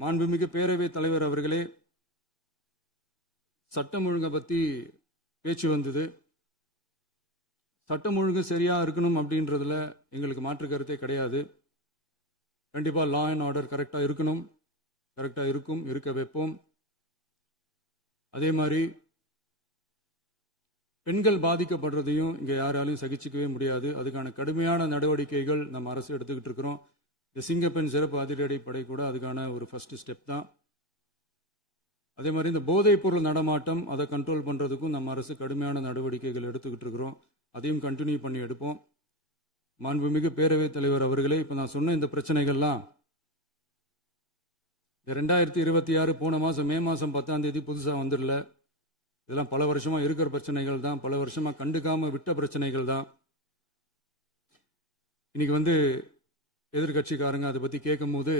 மாண்புமிகு பேரவைத் தலைவர் அவர்களே, சட்டம் ஒழுங்கை பற்றி பேச்சு வந்தது. சட்டம் ஒழுங்கு சரியா இருக்கணும் அப்படின்றதுல எங்களுக்கு மாற்று கருத்தே கிடையாது. கண்டிப்பா லா அண்ட் ஆர்டர் கரெக்டா இருக்கணும், கரெக்டா இருக்கும், இருக்க வைப்போம். அதே மாதிரி பெண்கள் பாதிக்கப்படுறதையும் இங்க யாராலையும் சகிச்சுக்கவே முடியாது. அதுக்கான கடுமையான நடவடிக்கைகள் நம்ம அரசு எடுத்துக்கிட்டு இருக்கிறோம். இந்த சிங்கப்பெண் சிறப்பு அதிரடிப்படை கூட அதுக்கான ஒரு ஃபர்ஸ்ட் ஸ்டெப் தான். அதே மாதிரி இந்த போதைப் பொருள் நடமாட்டம் அதை கண்ட்ரோல் பண்றதுக்கும் நம்ம அரசு கடுமையான நடவடிக்கைகள் எடுத்துக்கிட்டு இருக்கிறோம். அதையும் கண்டினியூ பண்ணி எடுப்போம். மாண்புமிகு பேரவைத் தலைவர் அவர்களே, இப்போ நான் சொன்ன இந்த பிரச்சனைகள்லாம் 2026 போன மாதம் மே மாதம் 10ஆம் தேதி புதுசாக வந்துடல. இதெல்லாம் பல வருஷமா இருக்கிற பிரச்சனைகள் தான், பல வருஷமா கண்டுக்காம விட்ட பிரச்சனைகள் தான். இன்னைக்கு எதிர்கட்சிக்காரங்க அதை பற்றி கேட்கும் போது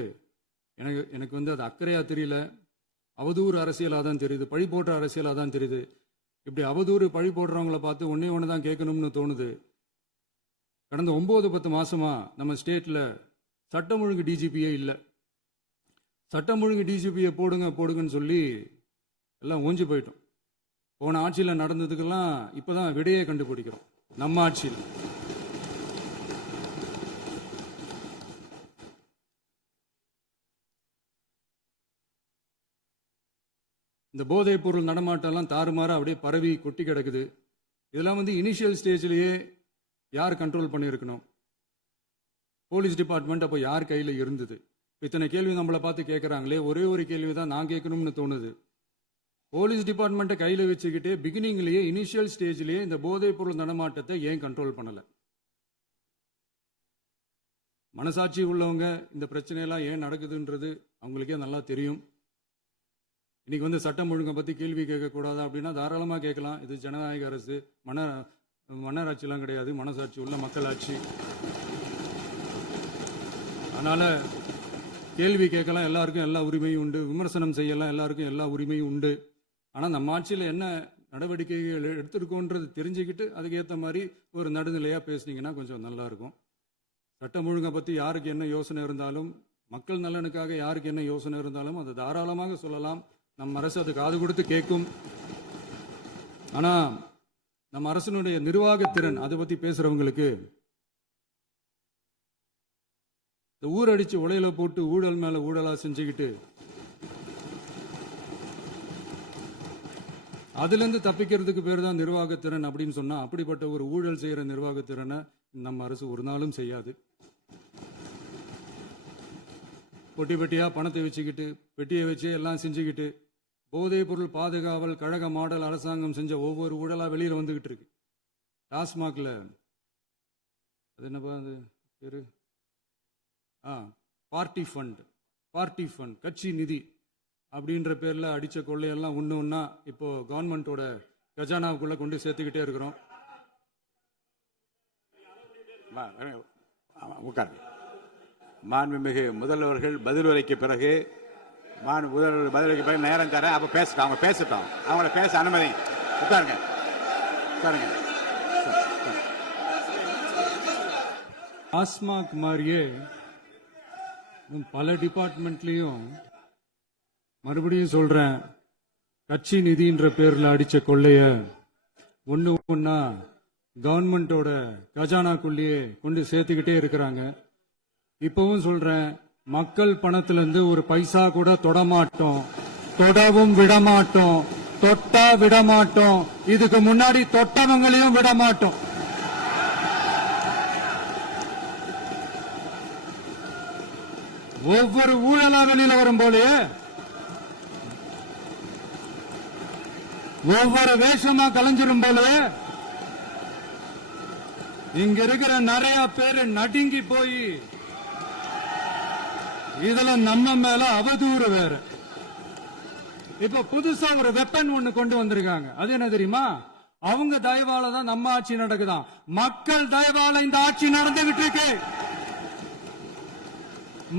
எனக்கு அது அக்கறையாக தெரியல, அவதூறு அரசியலாக தான் தெரியுது, பழி போடுற அரசியலாக தான் தெரியுது. இப்படி அவதூறு பழி போடுறவங்கள பார்த்து ஒன்னே ஒன்று தான் கேட்கணும்னு தோணுது. கடந்த 9-10 மாசமா நம்ம ஸ்டேட்ல சட்டம் ஒழுங்கு டிஜிபியே இல்லை. சட்டம் ஒழுங்கு டிஜிபியை போடுங்கன்னு சொல்லி எல்லாம் ஓஞ்சி போயிட்டோம். போன ஆட்சியில் நடந்ததுக்கெல்லாம் இப்பதான் விடையே கண்டுபிடிக்கிறோம் நம்ம ஆட்சியில். இந்த போதைப் பொருள் நடமாட்டம்லாம் தாறுமாறா அப்படியே பரவி கொட்டி கிடக்குது. இதெல்லாம் இனிஷியல் ஸ்டேஜ்லயே யார் கண்ட்ரோல் பண்ணியிருக்கணும்? போலீஸ் டிபார்ட்மெண்ட் அப்போ யார் கையில் இருந்தது? இத்தனை கேள்வி நம்மளை பார்த்து கேட்குறாங்களே, ஒரே ஒரு கேள்வி தான் நான் கேட்கணும்னு தோணுது. போலீஸ் டிபார்ட்மெண்ட்டை கையில் வச்சுக்கிட்டு பிகினிங்லேயே இனிஷியல் ஸ்டேஜ்லேயே இந்த போதைப் பொருள் நடமாட்டத்தை ஏன் கண்ட்ரோல் பண்ணலை? மனசாட்சி உள்ளவங்க இந்த பிரச்சனையெல்லாம் ஏன் நடக்குதுன்றது அவங்களுக்கே நல்லா தெரியும். இன்னைக்கு சட்டம் ஒழுங்கை பற்றி கேள்வி கேட்கக்கூடாதா அப்படின்னா தாராளமாக கேட்கலாம். இது ஜனநாயக அரசு, மன்னராட்சியெல்லாம் கிடையாது, மனசாட்சி உள்ள மக்களாட்சி. அதனால கேள்வி கேட்கலாம், எல்லாருக்கும் எல்லா உரிமையும் உண்டு. விமர்சனம் செய்யலாம், எல்லாருக்கும் எல்லா உரிமையும் உண்டு. ஆனால் நம்ம ஆட்சியில் என்ன நடவடிக்கைகள் எடுத்திருக்கோன்றது தெரிஞ்சுக்கிட்டு அதுக்கேற்ற மாதிரி ஒரு நடுநிலையாக பேசுனீங்கன்னா கொஞ்சம் நல்லா இருக்கும். சட்டம் ஒழுங்கை பற்றி யாருக்கு என்ன யோசனை இருந்தாலும், மக்கள் நலனுக்காக யாருக்கு என்ன யோசனை இருந்தாலும் அதை தாராளமாக சொல்லலாம். நம்ம அரசு அது காது கொடுத்து கேட்கும். ஆனால் நம்ம அரசினுடைய நிர்வாகத்திறன் அதை பற்றி பேசுறவங்களுக்கு இந்த ஊரடிச்சு உலையில போட்டு ஊழல் மேல ஊழலா செஞ்சுக்கிட்டு அதுல இருந்து தப்பிக்கிறதுக்கு பேர் தான் நிர்வாகத்திறன் அப்படின்னு சொன்னா, அப்படிப்பட்ட ஒரு ஊழல் செய்யற நிர்வாகத்திறனை நம்ம அரசு ஒரு நாளும் செய்யாது. பொட்டி பெட்டியா பணத்தை வச்சுக்கிட்டு, பெட்டியை வச்சு எல்லாம் செஞ்சுக்கிட்டு, போதைப் பொருள் பாதுகாவல் கழக மாடல் அரசாங்கம் செஞ்ச ஒவ்வொரு ஊழலா வெளியில வந்துகிட்டு இருக்கு. டாஸ்மாக்ல அது என்னப்பா அது பேரு, பார்ட்டி ஃபண்ட் கட்சி நிதி அப்படின்ற பேர்ல அடிச்ச கொள்ளையெல்லாம் ஒண்ணா இப்போ கவர்மெண்டோட கஜானாவுக்குள்ள கொண்டு சேர்த்துக்கிட்டே இருக்கிறோம். மாண்புமிகு முதல்வர்கள் பதில் உரைக்கு பிறகு நேரம் தரேன். அப்ப பேசட்டும், அவங்க பேசட்டும், அவங்கள பேச அனுமதி. உட்காருங்க. டாஸ்மாக் மாதிரியே பல டிபார்ட்மெண்ட்லயும், மறுபடியும் சொல்றேன், கட்சி நிதின்ற பேர்ல அடிச்ச கொள்ளைய ஒண்ணா கவர்மெண்டோட கஜானாக்குள்ளேயே கொண்டு சேர்த்துக்கிட்டே இருக்கிறாங்க. இப்பவும் சொல்றேன், மக்கள் பணத்திலிருந்து ஒரு பைசா கூட தொடமாட்டோம், தொடவும் விடமாட்டோம், தொட்டா விடமாட்டோம், இதுக்கு முன்னாடி தொட்டவங்களையும் விடமாட்டோம். ஒவ்வொரு ஊழலா வெளியில வரும் போலயே, ஒவ்வொரு வேஷமா கலைஞ்சிரும் போலயே இங்க இருக்கிற நிறைய பேரு நடுங்கி போய் இதுல நம்ம மேல அவதூறு வேற. இப்ப புதுசா ஒரு வெப்பன் ஒண்ணு கொண்டு வந்திருக்காங்க. அது என்ன தெரியுமா? அவங்க தயவால தான் நம்ம ஆட்சி நடக்குதாம். மக்கள் தயவால இந்த ஆட்சி நடந்துகிட்டு இருக்கு.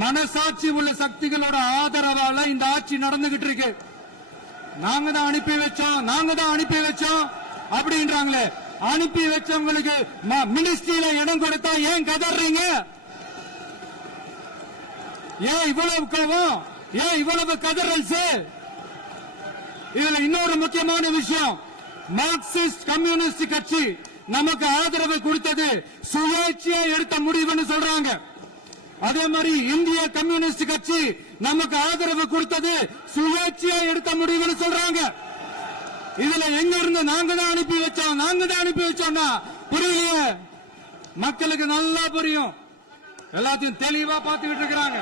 மனசாட்சி உள்ள சக்திகளோட ஆதரவால இந்த ஆட்சி நடந்துகிட்டு இருக்கு. நாங்க தான் அனுப்பி வச்சோம் அப்படின்றாங்களே. அனுப்பி வச்சவங்களுக்கு மினிஸ்ட்ரியில இடம் கொடுத்தா ஏன் கதறீங்க? ஏன் இவ்வளவு கோவம்? ஏன் இவ்வளவு கதறல்ஸ்? இதுல இன்னொரு முக்கியமான விஷயம், மார்க்சிஸ்ட் கம்யூனிஸ்ட் கட்சி நமக்கு ஆதரவு கொடுத்தது சுயேட்சையா எடுத்த முடிவுன்னு சொல்றாங்க. அதே மாதிரி இந்திய கம்யூனிஸ்ட் கட்சி நமக்கு ஆதரவு கொடுத்தது சுயேட்சையா எடுத்த முடிவுன்னு சொல்றாங்க. இதுல எங்க இருந்து நாங்க தான் அனுப்பி வச்சோம்னா புரியலையே. மக்களுக்கு நல்லா புரியும், எல்லாத்தையும் தெளிவா பார்த்துக்கிட்டு இருக்கிறாங்க.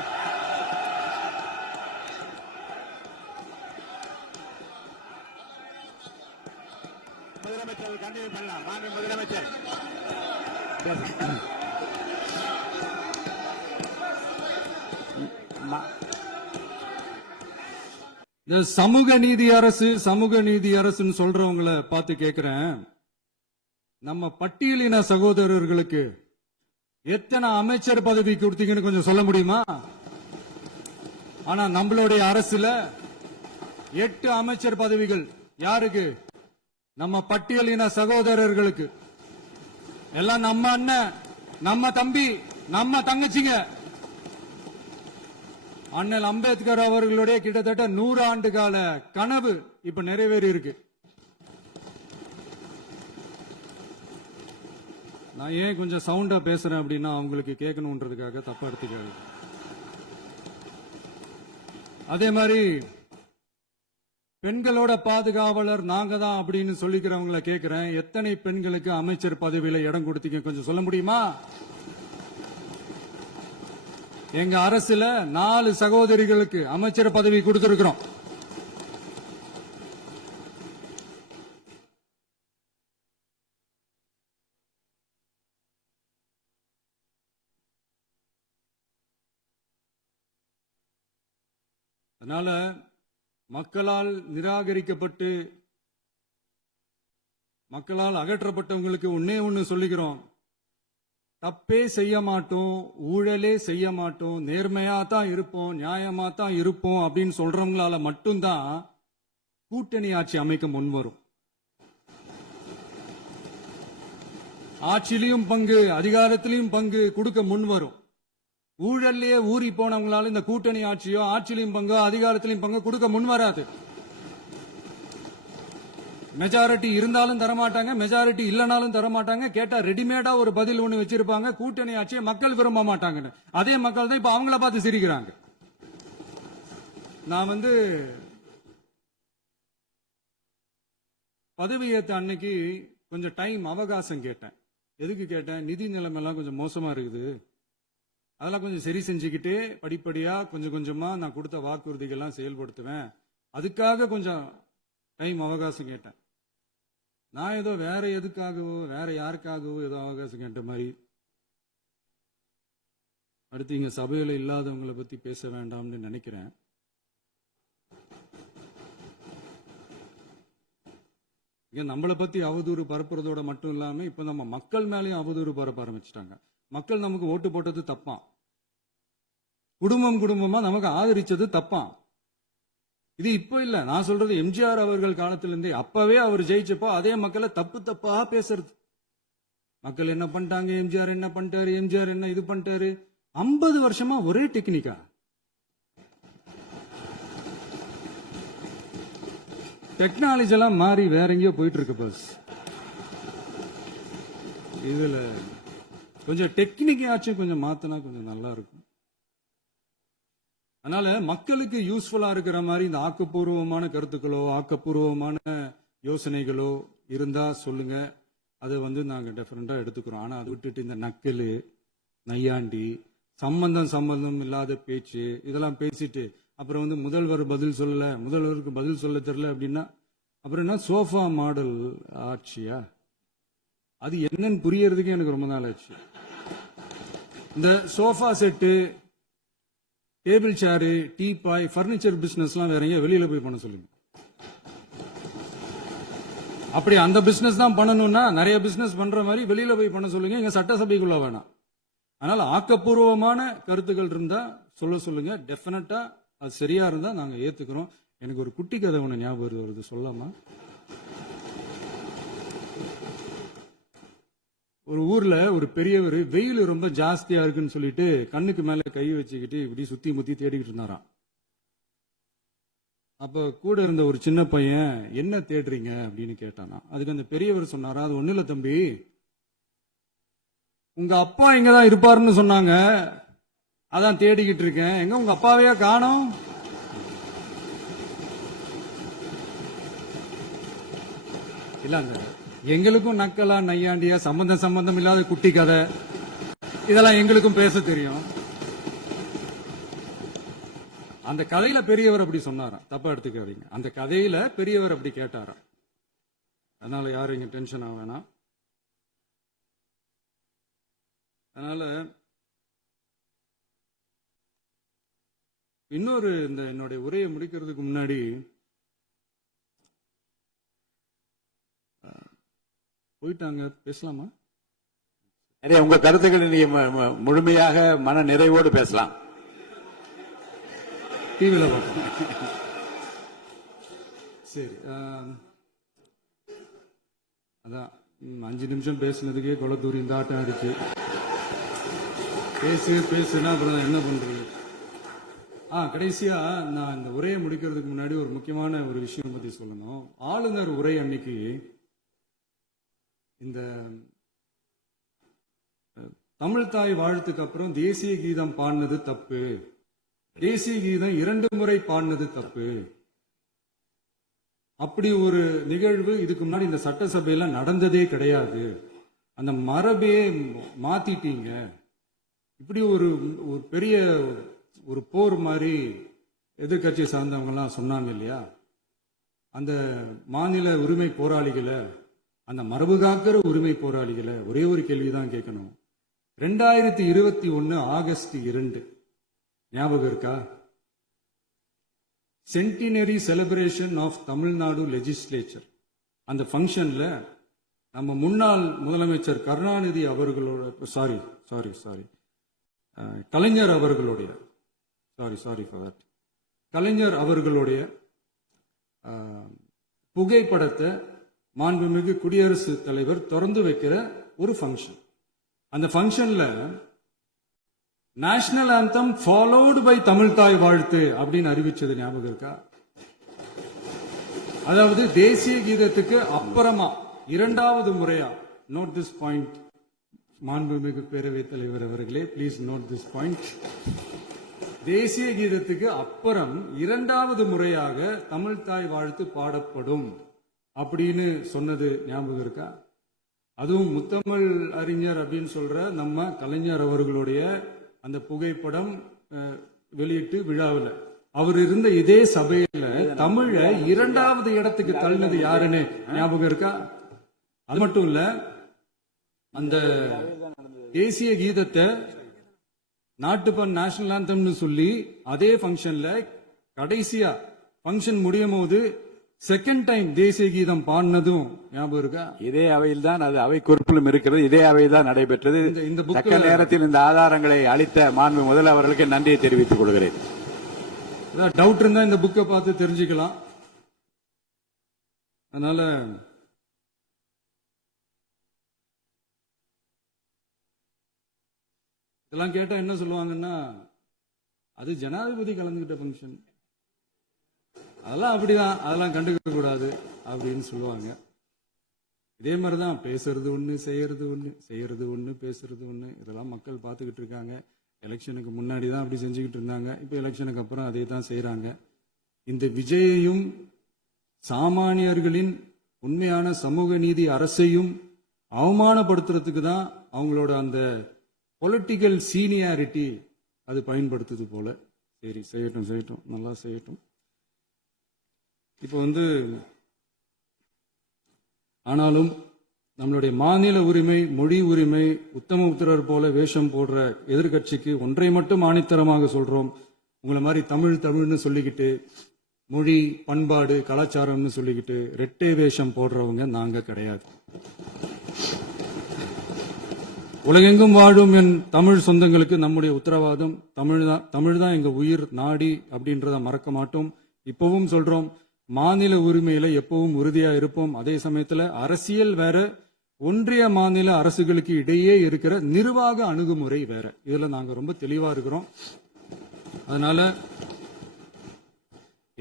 முதலமைச்சர் கண்டினியூ பண்ணலாம். மாண்பு முதலமைச்சர். இந்த சமூக நீதி அரசுன்னு சொல்றவங்களை பார்த்து கேட்கிறேன், நம்ம பட்டியலின சகோதரர்களுக்கு எத்தனை அமைச்சர் பதவி கொடுத்தீங்கன்னு கொஞ்சம் சொல்ல முடியுமா? ஆனா நம்மளுடைய அரசுல 8 அமைச்சர் பதவிகள் யாருக்கு? நம்ம பட்டியலின சகோதரர்களுக்கு. எல்லாம் நம்ம அண்ணன், நம்ம தம்பி, நம்ம தங்கச்சிங்க. அண்ணல் அம்பேத்கர் அவர்களுடைய கிட்டத்தட்ட 100 ஆண்டு கால கனவு இப்ப நிறைவேறி இருக்கு. நான் ஏன் கொஞ்சம் சவுண்டா பேசுறேன் அப்படின்னா அவங்களுக்கு கேட்கணும்ன்றதுக்காக தப்பா எடுத்துக்க. அதே மாதிரி பெண்களோட பாதுகாவலர் நாங்க தான் அப்படின்னு சொல்லிக்கிறவங்களை கேட்கிறேன், எத்தனை பெண்களுக்கு அமைச்சர் பதவியில இடம் கொடுத்தீங்க கொஞ்சம் சொல்ல முடியுமா? எங்க அரசுல 4 சகோதரிகளுக்கு அமைச்சர் பதவி கொடுத்திருக்கிறோம். அதனால மக்களால் நிராகரிக்கப்பட்டு மக்களால் அகற்றப்பட்டவங்களுக்கு ஒண்ணு சொல்லிக்கிறோம், தப்பே செய்ய மாட்டோம், ஊழலே செய்ய மாட்டோம், நேர்மையா தான் இருப்போம், நியாயமா தான் இருப்போம் அப்படின்னு சொல்றவங்களால மட்டும்தான் கூட்டணி ஆட்சி அமைக்க முன்வரும். ஆட்சியிலையும் பங்கு, அதிகாரத்திலையும் பங்கு கொடுக்க முன்வரும். ஊழல்லையே ஊறி போனவங்களால இந்த கூட்டணி ஆட்சியோ ஆட்சியிலையும் பங்கு அதிகாரத்திலையும் பங்கு கொடுக்க முன்வராது. மெஜாரிட்டி இருந்தாலும் தரமாட்டாங்க, மெஜாரிட்டி இல்லனாலும் தரமாட்டாங்க. கேட்டா ரெடிமேடா ஒரு பதில் ஒண்ணு வச்சிருப்பாங்க, கூட்டணி ஆட்சியை மக்கள் விரும்ப மாட்டாங்கன்னு. அதே மக்கள் தான் இப்ப அவங்கள பார்த்து சிரிக்கிறாங்க. நான் பதவி ஏத்த அன்னைக்கு கொஞ்சம் டைம் அவகாசம் கேட்டேன். எதுக்கு கேட்டேன்? நிதி நிலைமைலாம் கொஞ்சம் மோசமா இருக்குது, அதெல்லாம் கொஞ்சம் சரி செஞ்சுக்கிட்டு படிப்படியா கொஞ்சம் கொஞ்சமா நான் கொடுத்த வாக்குறுதிகள்லாம் செயல்படுத்துவேன், அதுக்காக கொஞ்சம் டைம் அவகாசம் கேட்டேன். நான் ஏதோ வேற எதுக்காகவோ வேற யாருக்காகவோ ஏதோ அவகாசம் கேட்ட மாதிரி. அடுத்து இங்க சபையில இல்லாதவங்களை பத்தி பேச வேண்டாம்னு நினைக்கிறேன். இங்க நம்மளை பத்தி அவதூறு பரப்புறதோட மட்டும் இல்லாம இப்ப நம்ம மக்கள் மேலேயும் அவதூறு பரப்ப ஆரம்பிச்சிட்டாங்க. மக்கள் நமக்கு ஓட்டு போட்டது தப்பா, குடும்பமா நமக்கு ஆதரிச்சது தப்பா. இது இப்ப இல்ல, நான் சொல்றது எம்ஜிஆர் அவர்கள் காலத்திலிருந்தே. அப்பவே அவர் ஜெயிச்சப்போ அதே மக்களை தப்பா பேசுறது. மக்கள் என்ன பண்ணிட்டாங்க, எம்ஜிஆர் என்ன பண்ணிட்டாரு, எம்ஜிஆர் என்ன இது பண்ணிட்டாரு. 50 வருஷமா ஒரே டெக்னிக்கா. டெக்னாலஜி எல்லாம் மாறி வேற எங்கேயோ போயிட்டு இருக்கு பஸ். இதுல கொஞ்சம் டெக்னிக்காச்சும் கொஞ்சம் மாத்தினா கொஞ்சம் நல்லா இருக்கும். அதனால மக்களுக்கு யூஸ்ஃபுல்லா இருக்கிற மாதிரி இந்த ஆக்கப்பூர்வமான கருத்துக்களோ ஆக்கப்பூர்வமான யோசனைகளோ இருந்தா சொல்லுங்க, அதை நாங்க டெஃபரெண்டா எடுத்துக்கிறோம். ஆனா அதை விட்டுட்டு இந்த நக்கலு நையாண்டி சம்பந்தம் இல்லாத பேச்சு இதெல்லாம் பேசிட்டு அப்புறம் முதல்வர் பதில் சொல்லல, முதல்வருக்கு பதில் சொல்ல தெரியல அப்படின்னா அப்புறம் என்ன சோஃபா மாடல் ஆட்சியா? அது என்னன்னு புரியறதுக்கு எனக்கு ரொம்ப நாள் ஆச்சு. இந்த sofa set, table chair, teapoy, furniture பிசினஸ்லாம் வேற எங்க வெளியில போய் பண்ண சொல்லுங்க. அப்படி அந்த பிசினஸ் தான் பண்ணணும்னா நிறைய பிசினஸ் பண்ற மாதிரி வெளியில போய் பண்ண சொல்லுங்க, இங்க சட்டசபைக்குள்ள வேணாம். அதனால ஆக்கப்பூர்வமான கருத்துக்கள் இருந்தா சொல்லுங்க, டெஃபினட்டா அது சரியா இருந்தா நாங்க ஏத்துக்கிறோம். எனக்கு ஒரு குட்டி கதை ஒண்ணு ஞாபகம் வருது, சொல்லாமா? ஒரு ஊர்ல ஒரு பெரியவர் வெயில் ரொம்ப ஜாஸ்தியா இருக்குன்னு சொல்லிட்டு கண்ணுக்கு மேல கை வச்சுக்கிட்டு இப்படி சுத்தி முத்தி தேடிக்கிட்டு இருந்தாராம். அப்ப கூட இருந்த ஒரு சின்ன பையன் என்ன தேடுறீங்க அப்படின்னு கேட்டானா. அதுக்கு அந்த பெரியவர் சொன்னாரா, அது ஒண்ணு இல்ல தம்பி, உங்க அப்பா இங்கதான் இருப்பாருன்னு சொன்னாங்க, அதான் தேடிக்கிட்டு இருக்கேன். எங்க உங்க அப்பாவையா காணோம்? இல்ல அந்த எங்களுக்கும் நக்கலா நையாண்டியா சம்பந்தம் இல்லாத குட்டி கதை இதெல்லாம் எங்களுக்கும் பேச தெரியும். அந்த கதையில பெரியவர் அப்படி சொன்னாராம், தப்பா எடுத்துக்காதீங்க. அந்த கதையில பெரியவர் அப்படி கேட்டாராம். அதனால யாரும் இங்க டென்ஷன் ஆக வேணாம். அதனால இன்னொரு இந்த என்னுடைய உரையை முடிக்கிறதுக்கு முன்னாடி போயிட்டாங்க, பேசலாமா? நிறைய உங்க கருத்துக்களை நீங்க முழுமையாக மன நிறைவோடு பேசலாம். டிவியில பார்ப்போம். சரி, அதான் 5 நிமிஷம் பேசுனதுக்கே கொலத்தூரி இந்த ஆட்டம் இருக்கு. பேசுனா அப்புறம் என்ன பண்றது? கடைசியா நான் இந்த உரையை முடிக்கிறதுக்கு முன்னாடி ஒரு முக்கியமான ஒரு விஷயம் பத்தி சொல்லணும். ஆளுநர் உரை அன்னைக்கு இந்த தமிழ் தாய் வாழ்த்துக்கு அப்புறம் தேசிய கீதம் பாடினது தப்பு, தேசிய கீதம் 2 முறை பாடினது தப்பு, அப்படி ஒரு நிகழ்வு இதுக்கு முன்னாடி இந்த சட்டசபையில நடந்ததே கிடையாது, அந்த மரபையே மாத்திட்டீங்க, இப்படி ஒரு பெரிய ஒரு போர் மாதிரி எதிர்கட்சி சார்ந்தவங்க எல்லாம் சொன்னாங்க இல்லையா. அந்த மாநில உரிமை போராளிகளை, அந்த மரபு காக்கிற உரிமை போராளிகளை ஒரே ஒரு கேள்விதான் கேட்கணும். 2021 ஆகஸ்ட் 2 ஞாபகம் இருக்கா? Centenary celebration of Tamil Nadu legislature. அந்த ஃபங்க்ஷன்ல நம்ம முன்னாள் முதலமைச்சர் கருணாநிதி அவர்களோட கலைஞர் அவர்களுடைய கலைஞர் அவர்களுடைய புகைப்படத்தை மாண்புமிகு குடியரசுத் தலைவர் திறந்து வைக்கிற ஒரு ஃபங்க்ஷன். அந்த ஃபங்க்ஷன்ல national anthem followed by Tamil Thai Vazhthu அப்படின்னு அறிவிச்சது ஞாபகம் இருக்கா? அதாவது தேசிய கீதத்துக்கு அப்புறமா 2வது முறையா, நோட் திஸ் பாயிண்ட் மாண்புமிகு பேரவைத் தலைவர் அவர்களே, பிளீஸ் நோட் திஸ் பாயிண்ட். தேசிய கீதத்துக்கு அப்புறம் 2வது முறையாக தமிழ் தாய் வாழ்த்து பாடப்படும் அப்படின்னு சொன்னது ஞாபகம் இருக்கா? அதுவும் முத்தமிழ் அறிஞர் அப்படின்னு சொல்ற நம்ம கலைஞர் அவர்களுடைய அந்த புகைப்படம் வெளியிட்டு விழாவில் அவர் இருந்த இதே சபையில தமிழ 2வது இடத்துக்கு தள்ளினது யாருன்னு ஞாபகம் இருக்கா? அது மட்டும் இல்ல, அந்த தேசிய கீதத்தை நாட்டுப்பண் நேஷனல் ஆந்தம்னு சொல்லி அதே ஃபங்க்ஷன்ல கடைசியா ஃபங்க்ஷன் முடியும் போது செகண்ட் டைம் தேசிய கீதம் பாடினதும் ஞாபகம் இருக்கா? இதே அவையில் தான், அது அவை குறிப்பிலும் இருக்கிறது, இதே அவையில் தான் நடைபெற்றது. இந்த தக்க நேரத்தில் இந்த ஆதாரங்களை அளித்த மாண்பு முதல் அவர்களுக்கு நன்றியை தெரிவித்துக் கொள்கிறேன். டவுட் இருந்தா இந்த புக்கை பார்த்து தெரிஞ்சுக்கலாம். அதனால இதெல்லாம் கேட்டா என்ன சொல்லுவாங்கன்னா, அது ஜனாதிபதி கலந்துகிட்ட ஃபங்க்ஷன், அதெல்லாம் அப்படிதான், அதெல்லாம் கண்டுக்க கூடாது அப்படின்னு சொல்லுவாங்க. இதே மாதிரிதான் பேசுறது ஒண்ணு, செய்யறது ஒண்ணு, பேசுறது ஒண்ணு. இதெல்லாம் மக்கள் பார்த்துக்கிட்டு இருக்காங்க. எலெக்ஷனுக்கு முன்னாடி தான் அப்படி செஞ்சுக்கிட்டு இருந்தாங்க, இப்ப எலெக்ஷனுக்கு அப்புறம் அதே தான் செய்யறாங்க. இந்த விஜயையும் சாமானியர்களின் உண்மையான சமூக நீதி அரசையும் அவமானப்படுத்துறதுக்கு தான் அவங்களோட அந்த பொலிட்டிக்கல் சீனியாரிட்டி அது பயன்படுத்துது போல. சரி, செய்யட்டும், நல்லா செய்யட்டும். இப்போ ஆனாலும் நம்மளுடைய மாநில உரிமை, மொழி உரிமை, உத்தம உத்தரர் போல வேஷம் போடுற எதிர்கட்சிக்கு ஒன்றை மட்டும் ஆணித்தரமாக சொல்றோம். உங்களை மாதிரி தமிழ்னு சொல்லிக்கிட்டு, மொழி, பண்பாடு, கலாச்சாரம்னு சொல்லிக்கிட்டு ரெட்டை வேஷம் போடுறவங்க நாங்க கிடையாது. உலகெங்கும் வாழும் என் தமிழ் சொந்தங்களுக்கு நம்முடைய உத்தரவாதம் தமிழ் தான் எங்க உயிர் நாடி அப்படின்றத மறக்க மாட்டோம். இப்பவும் சொல்றோம், மாநில உரிமையில எப்பவும் உறுதியா இருப்போம். அதே சமயத்துல அரசியல் வேற, ஒன்றிய மாநில அரசுகளுக்கு இடையே இருக்கிற நிர்வாக அணுகுமுறை வேற. இதுல நாங்க ரொம்ப தெளிவா இருக்கிறோம். அதனால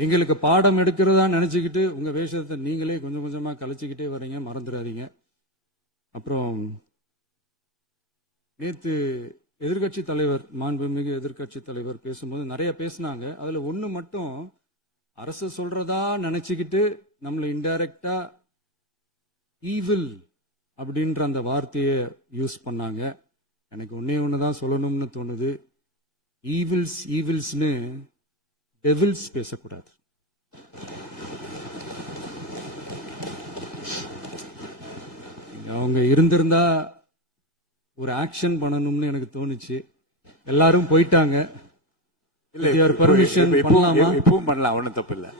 எங்களுக்கு பாடம் எடுக்கிறதா நினைச்சுக்கிட்டு உங்க வேஷத்தை நீங்களே கொஞ்சம் கொஞ்சமா கலைச்சிக்கிட்டே வர்றீங்க, மறந்துடாதீங்க. அப்புறம் நேத்து எதிர்க்கட்சி தலைவர், மாண்புமிகு எதிர்க்கட்சி தலைவர் பேசும்போது நிறைய பேசினாங்க. அதுல ஒண்ணு மட்டும் அரசு சொல்றதா நினைச்சுக்கிட்டு நம்மளை இன்டைரக்டா ஈவில் அப்படின்ற அந்த வார்த்தையை யூஸ் பண்ணாங்க. எனக்கு ஒண்ணுதான் சொல்லணும்னு தோணுது. ஈவில்ஸ்னு டெவில்ஸ் பேசக்கூடாது. அவங்க இருந்திருந்தா ஒரு ஆக்ஷன் பண்ணணும்னு எனக்கு தோணுச்சு. எல்லாரும் போயிட்டாங்க. பர்மிஷன் பண்ணலாமா? இப்பவும் பண்ணலாம், ஒன்றும் தப்பு இல்லை.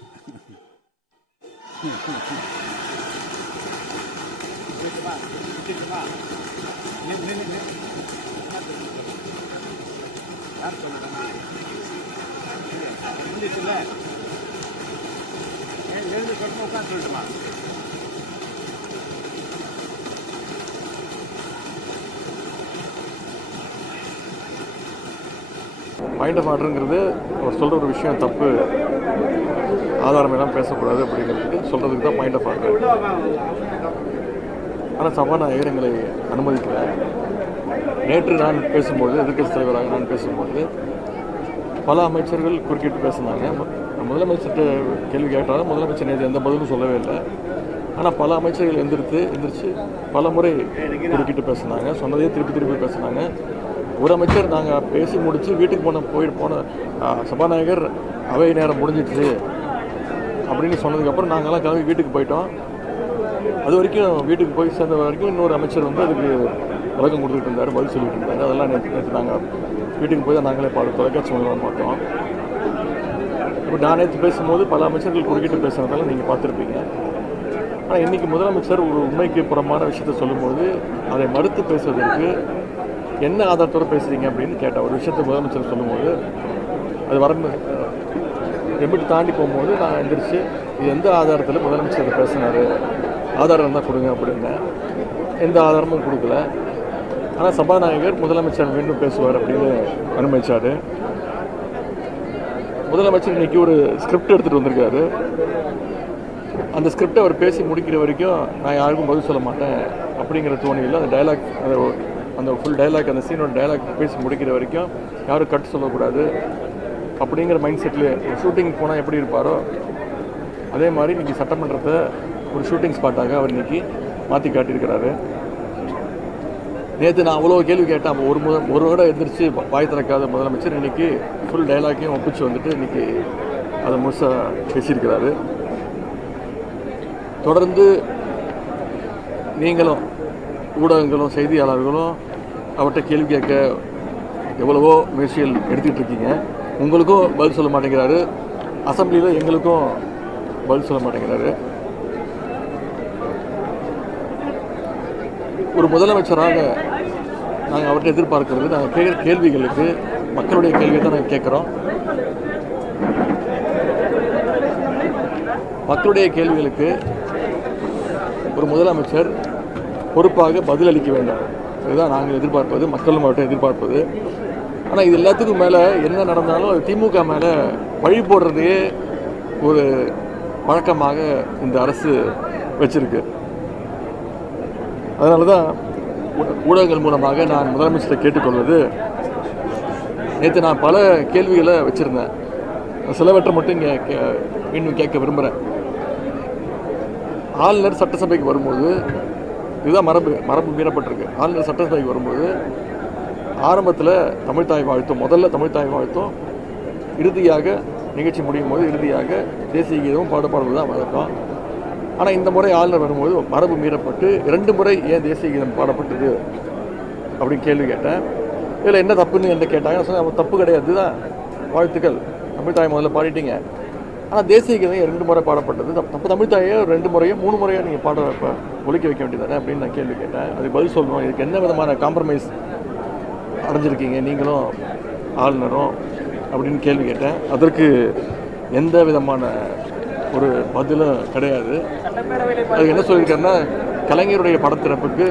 பாயிண்ட் ஆஃப் ஆர்டருங்கிறது அவர் சொல்கிற ஒரு விஷயம் தப்பு, ஆதாரம் எல்லாம் பேசக்கூடாது அப்படிங்கிறதுக்கு சொல்கிறதுக்கு தான் பாயிண்ட் ஆஃப் ஆர்டர். ஆனால் சபாநாயகர் எங்களை அனுமதிக்கலை. நேற்று நான் பேசும்போது, எதிர்க்கட்சி தலைவராக நான் பேசும்போது பல அமைச்சர்கள் குறுக்கிட்டு பேசினாங்க. முதலமைச்சர்கிட்ட கேள்வி கேட்டாலும் முதலமைச்சர் நேற்று எந்த பதிலும் சொல்லவே இல்லை. ஆனால் பல அமைச்சர்கள் எந்திரிச்சு பல முறை குறுக்கிட்டு பேசினாங்க, சொன்னதே திருப்பி பேசினாங்க. ஒரு அமைச்சர் நாங்கள் பேசி முடித்து வீட்டுக்கு போன சபாநாயகர் அவை நேரம் முடிஞ்சிடுச்சு அப்படின்னு சொன்னதுக்கப்புறம் நாங்கள்லாம் கிளம்பி வீட்டுக்கு போயிட்டோம். அது வரைக்கும் வீட்டுக்கு போய் சேர்ந்த வரைக்கும் இன்னொரு அமைச்சர் வந்து அதுக்கு விளக்கம் கொடுத்துட்டு இருந்தார், பதில் சொல்லிட்டு இருந்தார். அதெல்லாம் நேற்று நாங்கள் வீட்டுக்கு போய் தான் நாங்களே தொலைக்காட்சி மூலம் பார்த்தோம். இப்போ நான் நேற்று பேசும்போது பல அமைச்சர்கள் குறுக்கிட்டு பேசுகிறதால நீங்கள் பார்த்துருப்பீங்க. ஆனால் இன்றைக்கி முதலமைச்சர் ஒரு உண்மைக்கு புறமான விஷயத்த சொல்லும்போது அதை மறுத்து பேசுவதற்கு என்ன ஆதாரத்தோடு பேசுகிறீங்க அப்படின்னு கேட்ட ஒரு விஷயத்தை முதலமைச்சர் சொல்லும்போது அது வரம்பு எம்பிட்டு தாண்டி போகும்போது நான் எந்திரிச்சு இது எந்த ஆதாரத்தில் முதலமைச்சர் பேசினார், ஆதாரம் தான் கொடுங்க அப்படின்னு. எந்த ஆதாரமும் கொடுக்கல. ஆனால் சபாநாயகர் முதலமைச்சர் மீண்டும் பேசுவார் அப்படின்னு அனுமதிச்சார். முதலமைச்சர் இன்னைக்கு ஒரு ஸ்கிரிப்ட் எடுத்துகிட்டு வந்திருக்காரு. அந்த ஸ்கிரிப்டை அவர் பேசி முடிக்கிற வரைக்கும் நான் யாருக்கும் பதில் சொல்ல மாட்டேன் அப்படிங்கிற தோணியில் அந்த டைலாக், அந்த ஃபுல் டைலாக், அந்த சீனோட டைலாக் பேசி முடிக்கிற வரைக்கும் யாரும் கட் சொல்லக்கூடாது அப்படிங்கிற மைண்ட் செட்டில் ஷூட்டிங் போனால் எப்படி இருப்பாரோ அதே மாதிரி இன்றைக்கி சட்டமன்றத்தை ஒரு ஷூட்டிங் ஸ்பாட்டாக அவர் இன்றைக்கி மாற்றி காட்டியிருக்கிறாரு. நேற்று நான் அவ்வளோ கேள்வி கேட்டேன். ஒரு விட எந்திரிச்சு வாய் திறக்காத முதலமைச்சர் இன்றைக்கி ஃபுல் டைலாக்கையும் ஒப்பிச்சு வந்துட்டு இன்றைக்கி அதை முழுசாக பேசியிருக்கிறாரு. தொடர்ந்து நீங்களும் ஊடகங்களும் செய்தியாளர்களும் அவர்கிட்ட கேள்வி கேட்க எவ்வளவோ முயற்சிகள் எடுத்துக்கிட்டு இருக்கீங்க. உங்களுக்கும் பதில் சொல்ல மாட்டேங்கிறாரு, அசெம்பிளியில் எங்களுக்கும் பதில் சொல்ல மாட்டேங்கிறாரு. ஒரு முதலமைச்சராக நாங்கள் அவர்கிட்ட எதிர்பார்க்கிறது, நாங்கள் கேட்குற கேள்விகளுக்கு மக்களுடைய கேள்வியை தான் நாங்கள் கேட்குறோம். மக்களுடைய கேள்விகளுக்கு ஒரு முதலமைச்சர் பொறுப்பாக பதிலளிக்க வேண்டும். இதுதான் நாங்கள் எதிர்பார்ப்பது, மக்களும் அவர்கிட்ட எதிர்பார்ப்பது. ஆனால் இது எல்லாத்துக்கும் மேலே என்ன நடந்தாலும் அது திமுக மேலே பழி போடுறதையே ஒரு வழக்கமாக இந்த அரசு வச்சிருக்கு. அதனால தான் ஊடகங்கள் மூலமாக நான் முதலமைச்சரை கேட்டுக்கொள்வது, நேற்று நான் பல கேள்விகளை வச்சுருந்தேன். சிலவற்றை மட்டும் இங்கே இன்னும் கேட்க விரும்புகிறேன். ஆளுநர் சட்டசபைக்கு வரும்போது, இதுதான் மரபு மீறப்பட்டிருக்கு. ஆளுநர் சட்டசபைக்கு வரும்போது ஆரம்பத்தில் தமிழ்தாய் வாழ்த்தும், முதல்ல தமிழ்தாய் வாழ்த்தும், இறுதியாக நிகழ்ச்சி முடியும் போது இறுதியாக தேசிய கீதமும் பாடுவது தான் வழக்கம். ஆனால் இந்த முறை ஆளுநர் வரும்போது மரபு மீறப்பட்டு 2 முறை ஏன் தேசிய கீதம் பாடப்பட்டது அப்படின்னு கேள்வி கேட்டேன். இதில் என்ன தப்புன்னு என்ன கேட்டாங்க. நான் சொன்னேன், தப்பு கிடையாது தான், வாழ்த்துக்கள், தமிழ்தாய் முதல்ல பாடிட்டீங்க. ஆனால் தேசிய கீதம் 2 முறை பாடப்பட்டது தப்பு. தமிழ்தாயை 2 முறையோ 3 முறையோ நீங்கள் ஒலிக்க வைக்க வேண்டியதானே அப்படின்னு நான் கேள்வி கேட்டேன். அதுக்கு பதில் சொல்லணும். இதுக்கு என்ன விதமான காம்ப்ரமைஸ் அடைஞ்சிருக்கீங்க நீங்களும் ஆளுநரும் அப்படின்னு கேள்வி கேட்டேன். அதற்கு எந்த விதமான ஒரு பதிலும் கிடையாது. அதுக்கு என்ன சொல்லியிருக்காருன்னா, கலைஞருடைய படத்திறப்புக்கு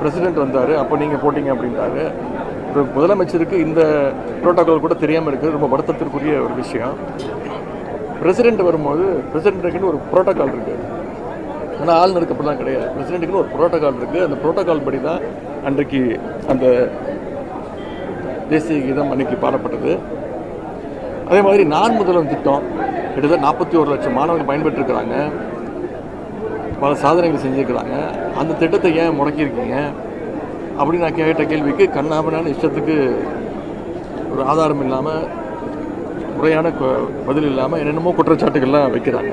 பிரசிடென்ட் வந்தார், அப்போ நீங்கள் போட்டிங்க அப்படின்ட்டாரு. ஒரு முதலமைச்சருக்கு இந்த புரோட்டோகால் கூட தெரியாமல் இருக்குது. ரொம்ப வருத்தத்திற்குரிய ஒரு விஷயம். பிரசிடென்ட் வரும்போது பிரசிடென்ட்டுக்குன்னு ஒரு புரோட்டோகால் இருக்குது. ஆனால் ஆள் நடுக்கப்படலாம் கிடையாது. பிரசிடென்ட்டுக்குன்னு ஒரு புரோட்டோகால் இருக்குது. அந்த புரோட்டோகால் படி தான் அன்றைக்கு அந்த தேசிய கீதம் அன்னைக்கு பாடப்பட்டது. அதே மாதிரி நான் முதல்வன் திட்டம் கிட்டத்தட்ட 41 லட்சம் மாணவர்கள் பயன்பெற்றிருக்கிறாங்க, பல சாதனைகள் செஞ்சுருக்கிறாங்க. அந்த திட்டத்தை ஏன் முடக்கியிருக்கீங்க அப்படின்னு நான் கேட்ட கேள்விக்கு கண்ணாபனான இஷ்டத்துக்கு ஒரு ஆதாரம் இல்லாமல், முறையான பதில் இல்லாமல் என்னென்னமோ குற்றச்சாட்டுகள்லாம் வைக்கிறாங்க.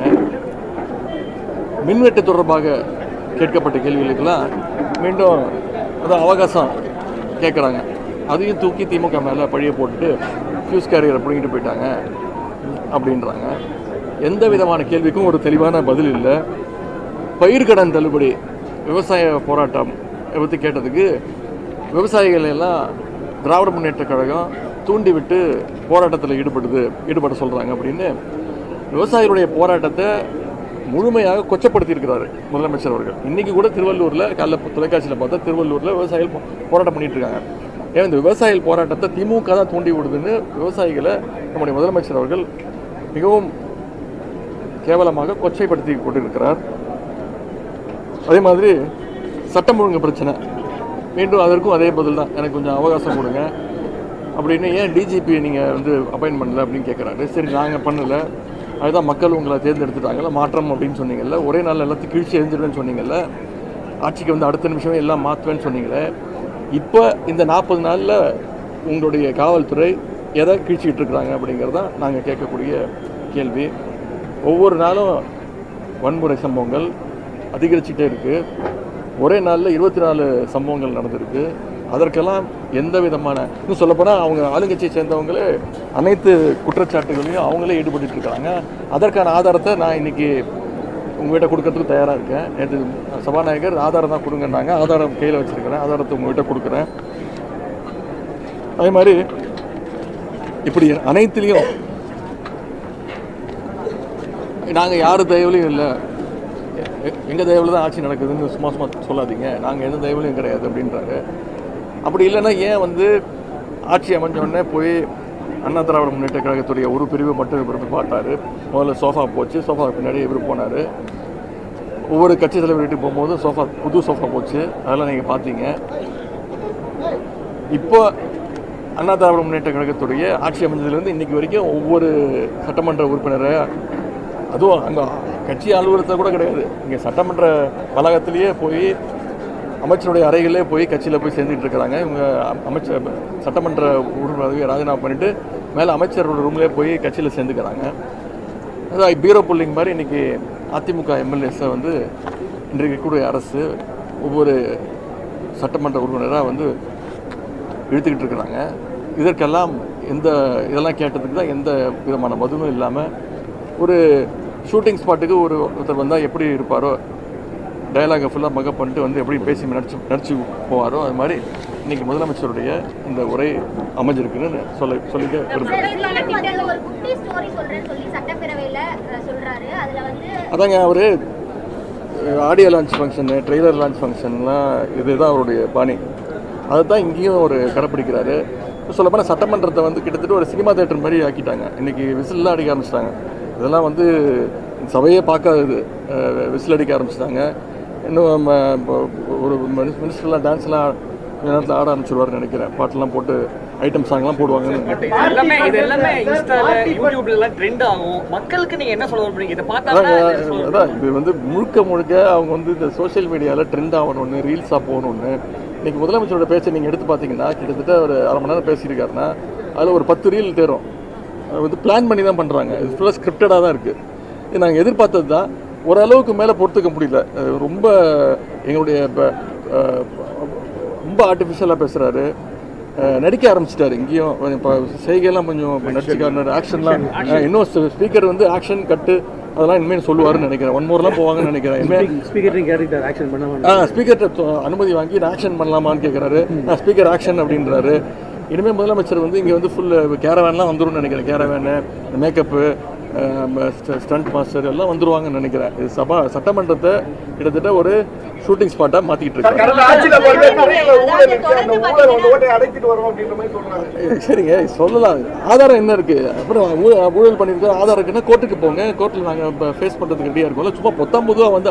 மின்வெட்டு தொடர்பாக கேட்கப்பட்ட கேள்விகளுக்கெல்லாம் மீண்டும் அதான் அவகாசம் கேட்குறாங்க. அதையும் தூக்கி திமுக மேலே பழிய போட்டுட்டு ஃபியூஸ் கேரியரை பிடிங்கிட்டு போயிட்டாங்க அப்படின்றாங்க. எந்த விதமான கேள்விக்கும் ஒரு தெளிவான பதில் இல்லை. பயிர்க்கடன் தள்ளுபடி விவசாய போராட்டம் பற்றி கேட்டதுக்கு விவசாயிகள் எல்லாம் திராவிட முன்னேற்றக் கழகம் தூண்டிவிட்டு போராட்டத்தில் ஈடுபட சொல்கிறாங்க அப்படின்னு விவசாயிகளுடைய போராட்டத்தை முழுமையாக கொச்சப்படுத்தியிருக்கிறாரு முதலமைச்சர் அவர்கள். இன்றைக்கி கூட திருவள்ளூரில் காலைல தொலைக்காட்சியில் பார்த்தா திருவள்ளூரில் விவசாயிகள் போராட்டம் பண்ணிட்டு இருக்காங்க. ஏன் இந்த விவசாயிகள் போராட்டத்தை திமுக தான் தூண்டி விடுதுன்னு விவசாயிகளை நம்முடைய முதலமைச்சர் அவர்கள் மிகவும் கேவலமாக கொச்சைப்படுத்தி கொண்டிருக்கிறார். அதே மாதிரி சட்டம் ஒழுங்கு பிரச்சனை, மீண்டும் அதற்கும் அதே பதில் தான், எனக்கு கொஞ்சம் அவகாசம் கொடுங்க அப்படின்னு. ஏன் டிஜிபி நீங்கள் வந்து அப்பாயின்ட் பண்ணல அப்படின்னு கேட்குறாரு. சரி, நாங்கள் பண்ணலை, அதுதான் மக்கள் உங்களை தேர்ந்தெடுத்துட்டாங்கல்ல, மாற்றம் அப்படின்னு சொன்னீங்கல்ல, ஒரே நாள் எல்லாத்தையும் கிழிச்சு எரிஞ்சிடுவேன்னு சொன்னீங்கல்ல, ஆட்சிக்கு வந்து அடுத்த நிமிஷமே எல்லாம் மாற்றுவேன்னு சொன்னீங்களே, இப்போ இந்த 40 நாளில் உங்களுடைய காவல்துறை எதை கிழிச்சிக்கிட்டு இருக்கிறாங்க அப்படிங்கிறது தான் நாங்கள் கேட்கக்கூடிய கேள்வி. ஒவ்வொரு நாளும் வன்முறை சம்பவங்கள் அதிகரிச்சுட்டே இருக்குது. ஒரே நாளில் 24 சம்பவங்கள் நடந்திருக்கு. அதற்கெல்லாம் எந்த விதமான, இன்னும் சொல்லப்போனால் அவங்க ஆளுங்கட்சியை சேர்ந்தவங்களே அனைத்து குற்றச்சாட்டுகளையும் அவங்களே ஈடுபட்டு இருக்காங்க. அதற்கான ஆதாரத்தை நான் இன்னைக்கு உங்கள்கிட்ட கொடுக்கறதுக்கு தயாராக இருக்கேன். நேற்று சபாநாயகர் ஆதாரம் தான் கொடுங்கன்னாங்க, ஆதாரம் கையில் வச்சுருக்கிறேன், ஆதாரத்தை உங்கள்கிட்ட கொடுக்குறேன். அதே மாதிரி இப்படி அனைத்துலேயும் நாங்கள் யார் தயவுலையும் இல்லை, எங்கள் தயவில் தான் ஆட்சி நடக்குதுன்னு சும்மா சொல்லாதீங்க, நாங்கள் எந்த தயவுலையும் கிடையாது அப்படின்றாங்க. அப்படி இல்லைன்னா ஏன் வந்து ஆட்சி அமைஞ்சோடனே போய் அண்ணா திராவிட முன்னேற்ற கழகத்துடைய ஒரு பிரிவு மட்டும் இவர் பார்த்தாரு. முதல்ல சோஃபா போச்சு, சோஃபா பின்னாடி இவர் போனார். ஒவ்வொரு கட்சி தலைவர்கிட்ட போகும்போது புது சோஃபா போச்சு, அதெல்லாம் நீங்கள் பார்த்தீங்க. இப்போ அண்ணா திராவிட முன்னேற்ற கழகத்துடைய ஆட்சி அமைஞ்சதுலேருந்து இன்றைக்கி வரைக்கும் ஒவ்வொரு சட்டமன்ற உறுப்பினரை, அதுவும் அங்கே கட்சி அலுவலகத்தில் கூட கிடையாது, இங்கே சட்டமன்ற வளாகத்திலேயே போய் அமைச்சருடைய அறைகளே போய் கட்சியில் போய் சேர்ந்துட்டு இருக்கிறாங்க. இவங்க அமைச்சர் சட்டமன்ற உறுப்பினர் பதவியை ராஜினாமா பண்ணிவிட்டு மேலே அமைச்சரோட ரூம்லேயே போய் கட்சியில் சேர்ந்துக்கிறாங்க. அதான் பீரோ புல்லிங் மாதிரி இன்றைக்கி அதிமுக எம்எல்ஏஸை வந்து இன்றைக்கு கூட அரசு ஒவ்வொரு சட்டமன்ற உறுப்பினராக வந்து இழுத்துக்கிட்டு இருக்கிறாங்க. இதற்கெல்லாம் இதெல்லாம் கேட்டதுக்கு தான் எந்த விதமான பதிலும் இல்லாமல், ஒரு ஷூட்டிங் ஸ்பாட்டுக்கு ஒருத்தர் வந்தால் எப்படி இருப்பாரோ, டயலாகை ஃபுல்லாக மகப் பண்ணிட்டு வந்து எப்படி பேசி நடிச்சு போவாரோ, அது மாதிரி இன்றைக்கி முதலமைச்சருடைய இந்த உரை அமைஞ்சிருக்குன்னு சொல்லிக்க விரும்புகிறேன். அதாங்க, அவர் audio launch function, trailer launch ஃபங்க்ஷன்லாம் இதுதான் அவருடைய பாணி. அதை தான் இங்கேயும் அவர் கடைப்பிடிக்கிறாரு. சொல்லப்போனால் சட்டமன்றத்தை வந்து கிட்டத்தட்ட ஒரு சினிமா தேட்டர் மாதிரி ஆக்கிட்டாங்க. இன்றைக்கி விசில்லாம் அடிக்க ஆரம்பிச்சிட்டாங்க. இதெல்லாம் வந்து சபையே பார்க்காதது, விசில் அடிக்க ஆரம்பிச்சிட்டாங்க. இன்னும் ஒரு மினிஸ்டர்லாம் டான்ஸ்லாம் நேரத்தில் ஆட ஆரம்பிச்சிருவாருன்னு நினைக்கிறேன். பாட்டெல்லாம் போட்டு ஐட்டம் சாங்லாம் போடுவாங்க. அதான் இது வந்து முழுக்க அவங்க வந்து இந்த சோஷியல் மீடியாவில் ட்ரெண்ட் ஆகணும்னு, ரீல்ஸாக போகணுன்னு. இன்றைக்கி முதலமைச்சரோட பேச்சை நீங்கள் எடுத்து பார்த்தீங்கன்னா கிட்டத்தட்ட ஒரு அரை மணி நேரம் பேசியிருக்காருன்னா அதில் ஒரு 10 ரீல் தேரும். வந்து பிளான் பண்ணி தான் பண்ணுறாங்க. இது ஃபுல்லாக ஸ்கிரிப்டடாக தான் இருக்குது. இது நாங்கள் எதிர்பார்த்தது தான். ஓரளவுக்கு மேலே பொறுத்துக்க முடியல. ரொம்ப எங்களுடைய ரொம்ப ஆர்டிஃபிஷியலாக பேசுகிறாரு, நடிக்க ஆரம்பிச்சிட்டாரு. இங்கேயும் இப்போ செய்கையெல்லாம் கொஞ்சம் நடிச்சுக்காரு, ஆக்ஷன்லாம் இன்னும் ஸ்பீக்கர் வந்து ஆக்ஷன் கட்டு அதெல்லாம் இனிமேல் சொல்லுவாருன்னு நினைக்கிறேன். 1 மோர்லாம் போவாங்கன்னு நினைக்கிறேன். ஸ்பீக்கர்கிட்ட அனுமதி வாங்கி நான் ஆக்ஷன் பண்ணலாமான்னு கேட்குறாரு. ஸ்பீக்கர் ஆக்ஷன் அப்படின்றாரு. இனிமேல் முதலமைச்சர் வந்து இங்கே வந்து ஃபுல் கேரவேன்லாம் வந்துடும் நினைக்கிறேன். கேரவேனு, மேக்கப்பு, ஸ்டண்ட் மாஸ்டர் எல்லாம் வந்துருவாங்கன்னு நினைக்கிறேன். இது சட்டமன்றத்தை கிட்டத்தட்ட ஒரு ஷூட்டிங் ஸ்பாட்டாக மாற்றிக்கிட்டு இருக்காங்க. சரிங்க, சொல்லலாம். ஆதாரம் என்ன இருக்கு? அப்புறம் ஊழல் பண்ணியிருக்கிற ஆதாரம் இருக்குன்னா கோர்ட்டுக்கு போங்க, கோர்ட்டில் நாங்கள் இப்போ ஃபேஸ் பண்ணுறதுக்கு ரெடியாக இருக்கோம்ல. சும்மா பொதுவாக வந்து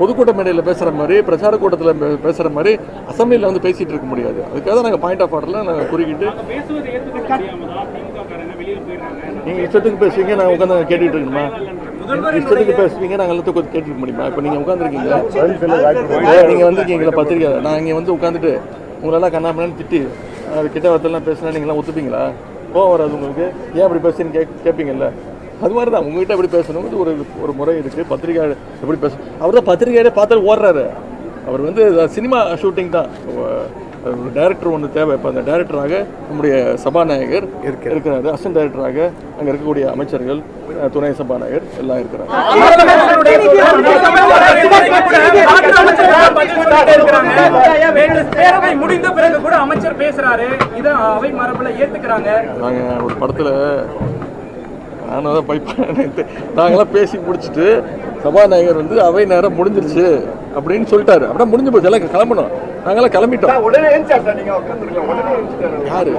பொதுக்கூட்ட மேடையில் பேசுகிற மாதிரி, பிரச்சார கூட்டத்தில் பேசுகிற மாதிரி அசம்பிளியில் வந்து பேசிகிட்டு இருக்க முடியாது. அதுக்காக தான் நாங்கள் பாயிண்ட் ஆஃப் ஆர்டரில் நாங்கள் குறிக்கிட்டு நீங்கள் இஷ்டத்துக்கு பேசுவீங்க, நாங்கள் உட்காந்து கேட்டுக்கிட்டு இருக்கணுமா? இஷ்டத்துக்கு பேசுவீங்க, நாங்கள் எல்லாத்துக்கும் கேட்டுக்க முடியுமா? இப்போ நீங்கள் உட்காந்துருக்கீங்க, நீங்கள் வந்திருக்கீங்களா பத்திரிக்கை, நான் இங்கே வந்து உட்காந்துட்டு உங்களெல்லாம் கண்ணாமண்ணு திட்டி அது கிட்ட வார்த்தைலாம் பேசினா நீங்களாம் ஒத்துப்பீங்களா? கோவம் வராது உங்களுக்கு? ஏன் அப்படி பேசுன்னு கேட்பீங்கல்ல? அது மாதிரி தான் உங்ககிட்ட எப்படி பேசணுங்கிறது ஒரு முறை இருக்குது. பத்திரிக்கை எப்படி பேச, அவர் தான் பத்திரிக்கையிலே பார்த்தாலும் ஓடுறாரு. அவர் வந்து சினிமா ஷூட்டிங் தான். ஒரு டைரக்டர் ஒன்று தேவை. இப்போ அந்த டைரக்டராக நம்முடைய சபாநாயகர் இருக்கிறாரு, அசிஸ்டன்ட் டைரக்டராக அங்கே இருக்கக்கூடிய அமைச்சர்கள், துணை சபாநாயகர் எல்லாம் இருக்கிறாங்க. பேரவை முடிந்த பிறகு கூட அமைச்சர் பேசுறாரு, இதை அவை மரபுல ஏத்துக்கிறாங்க. நாங்கள் ஒரு படத்தில் நானும் தான் போய் நாங்களாம் பேசி முடிச்சுட்டு சபாநாயகர் வந்து அவை நேரம் முடிஞ்சிருச்சு அப்படின்னு சொல்லிட்டாரு. அப்படின்னா முடிஞ்சு போச்சு, எல்லாம் கிளம்பணும். நாங்களாம் கிளம்பிட்டோம். யாரு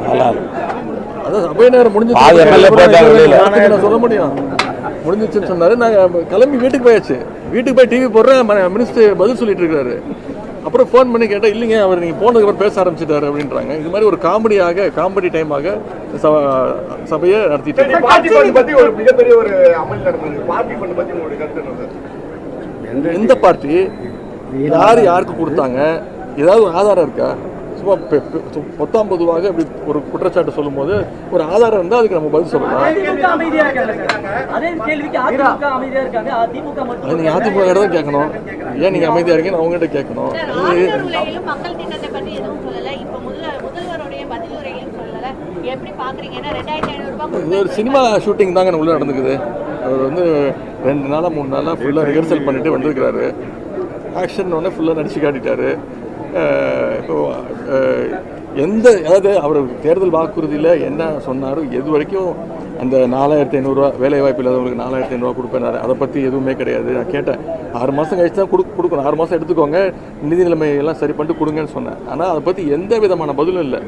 அதான் சபை நேரம் முடிஞ்சிச்சு சொல்ல முடியும். முடிஞ்சிச்சுன்னு சொன்னாரு. நாங்கள் கிளம்பி வீட்டுக்கு போயாச்சு. வீட்டுக்கு போய் டிவி போடுறேன், மினிஸ்டர் பதில் சொல்லிட்டு இருக்காரு. அப்புறம் ஃபோன் பண்ணி கேட்டால் இல்லைங்க, அவர் நீங்கள் போனதுக்கு அப்புறம் பேச ஆரம்பிச்சிட்டாரு அப்படின்றாங்க. இது மாதிரி ஒரு காமெடி டைமாக சபையை நடத்திட்டு எந்த பார்ட்டி யார் யாருக்கு கொடுத்தாங்க, ஏதாவது ஒரு ஆதாரம் இருக்கா? சும்மா பொத்தாம்பதுவாக இப்படி ஒரு குற்றச்சாட்டு சொல்லும் போது ஒரு ஆதாரம் இருந்தால் அதுக்கு நம்ம பதில் சொல்லலாம். அது நீங்கள் அதிமுக தான் கேட்கணும். ஏன் நீங்கள் அமைதியாக இருக்கீங்கன்னு அவங்ககிட்ட கேட்கணும். இது ஒரு சினிமா ஷூட்டிங் தாங்க உள்ள நடந்துக்குது. அவர் வந்து 2 நாளாக 3 நாளாக ஃபுல்லாக ரிஹர்சல் பண்ணிட்டு வந்திருக்கிறாரு. ஆக்ஷன் ஒன்று ஃபுல்லாக நடிச்சு காட்டிட்டாரு. இப்போ அதாவது அவர் தேர்தல் வாக்குறுதியில் என்ன சொன்னாரோ எது வரைக்கும் அந்த 4500 வேலைவாய்ப்பு இல்லாதவங்களுக்கு 4500 கொடுப்பேனாரு. அதை பற்றி எதுவுமே கிடையாது. நான் கேட்டேன், 6 மாதம் கழிச்சு தான் கொடுக்கணும், 6 மாதம் எடுத்துக்கோங்க, நிதி நிலைமை எல்லாம் சரி பண்ணிட்டு கொடுங்கன்னு சொன்னேன். ஆனால் அதை பற்றி எந்த விதமான பதிலும் இல்லை.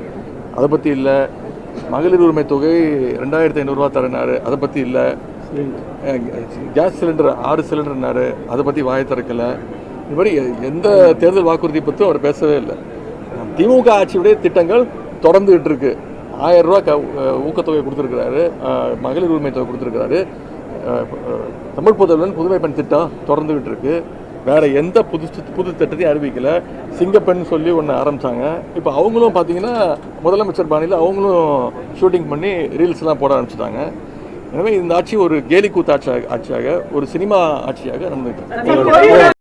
அதை பற்றி இல்லை. மகளிர் உரிமை தொகை 2500 தரனாரு, அதை பற்றி இல்லை. கேஸ் சிலிண்டர் 6 சிலிண்டர்னாரு, அதை பற்றி வாயை திறக்கலை. இது மாதிரி எந்த தேர்தல் வாக்குறுதி பற்றியும் அவர் பேசவே இல்லை. திமுக ஆட்சியுடைய திட்டங்கள் தொடர்ந்துகிட்டு இருக்கு. 1000 ரூபா ஊக்கத்தொகை கொடுத்துருக்கிறாரு, மகளிர் உரிமை தொகை கொடுத்துருக்கிறாரு. தமிழ் புதல்வன் புதுமை பெண் திட்டம் தொடர்ந்துகிட்டு இருக்கு. வேற எந்த புது திட்டத்தையும் அறிவிக்கலை. சிங்கப்பெண் சொல்லி ஒன்று ஆரம்பித்தாங்க. இப்போ அவங்களும் பார்த்தீங்கன்னா முதலமைச்சர் பாணியில் அவங்களும் ஷூட்டிங் பண்ணி ரீல்ஸ்லாம் போட ஆரம்பிச்சிட்டாங்க. எனவே இந்த ஆட்சி ஒரு கேலி கூத்து ஆட்சியாக, ஒரு சினிமா ஆட்சியாக நடந்துட்டு